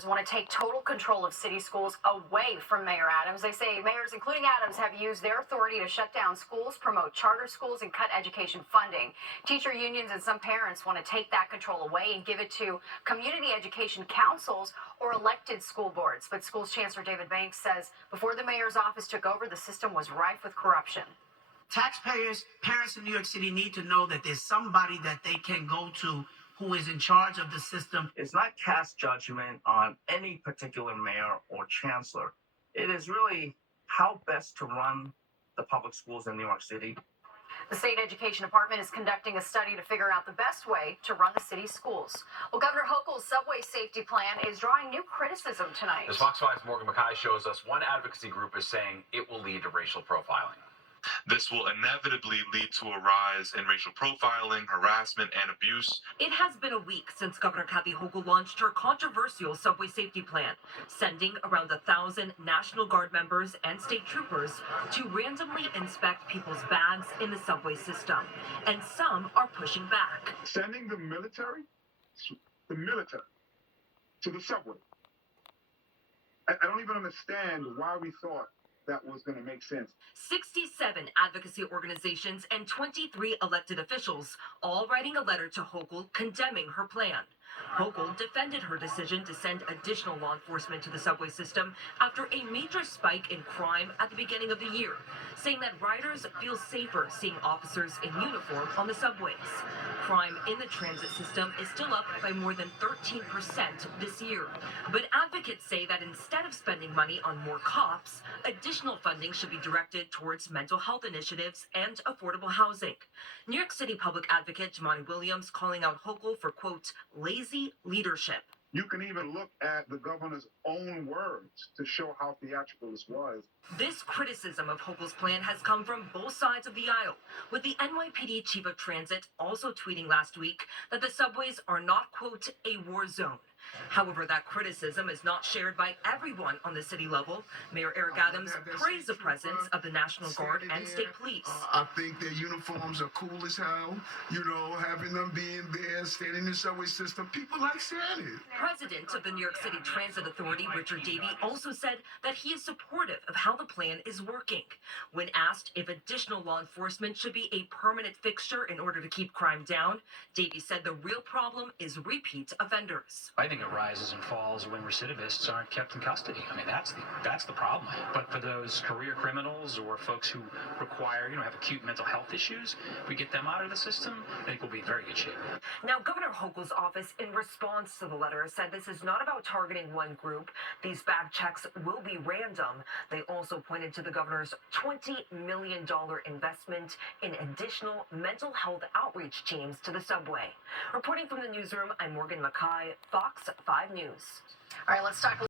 Want to take total control of city schools away from Mayor Adams. They say mayors, including Adams, have used their authority to shut down schools, promote charter schools, and cut education funding. Teacher unions and some parents want to take that control away and give it to community education councils or elected school boards. But Schools Chancellor David Banks says before the mayor's office took over, the system was rife with corruption. Taxpayers, parents in New York City need to know that there's somebody that they can go to who is in charge of the system. It's not cast judgment on any particular mayor or chancellor. It is really how best to run the public schools in New York City. The state education department is conducting a study to figure out the best way to run the city's schools. Well, Governor Hochul's subway safety plan is drawing new criticism tonight. As Fox 5's Morgan McKay shows us, one advocacy group is saying it will lead to racial profiling. This will inevitably lead to a rise in racial profiling, harassment, and abuse. It has been a week since Governor Kathy Hochul launched her controversial subway safety plan, sending around 1,000 National Guard members and state troopers to randomly inspect people's bags in the subway system. And some are pushing back. Sending the military to the subway. I don't even understand why we thought that was going to make sense. 67 advocacy organizations and 23 elected officials all writing a letter to Hochul condemning her plan. Hochul defended her decision to send additional law enforcement to the subway system after a major spike in crime at the beginning of the year, saying that riders feel safer seeing officers in uniform on the subways. Crime in the transit system is still up by more than 13% this year. But advocates say that instead of spending money on more cops, additional funding should be directed towards mental health initiatives and affordable housing. New York City public advocate Jumaane Williams calling out Hochul for, quote, lazy leadership. You can even look at the governor's own words to show how theatrical this was. This criticism of Hochul's plan has come from both sides of the aisle, with the NYPD chief of transit also tweeting last week that the subways are not, quote, a war zone. However, that criticism is not shared by everyone on the city level. Mayor Eric Adams praised the presence of the National Guard and state police. I think their uniforms are cool as hell. You know, having them being there, standing in the subway system, people like seeing it. President of the New York City Transit Authority, Richard Davey, also said that he is supportive of how the plan is working. When asked if additional law enforcement should be a permanent fixture in order to keep crime down, Davey said the real problem is repeat offenders. I think it rises and falls when recidivists aren't kept in custody. I mean, that's the problem. But for those career criminals or folks who require, have acute mental health issues, if we get them out of the system, I think we'll be in very good shape. Now, Governor Hochul's office, in response to the letter, said this is not about targeting one group. These bag checks will be random. They also pointed to the governor's $20 million investment in additional mental health outreach teams to the subway. Reporting from the newsroom, I'm Morgan McKay, Fox 5 News. All right, let's talk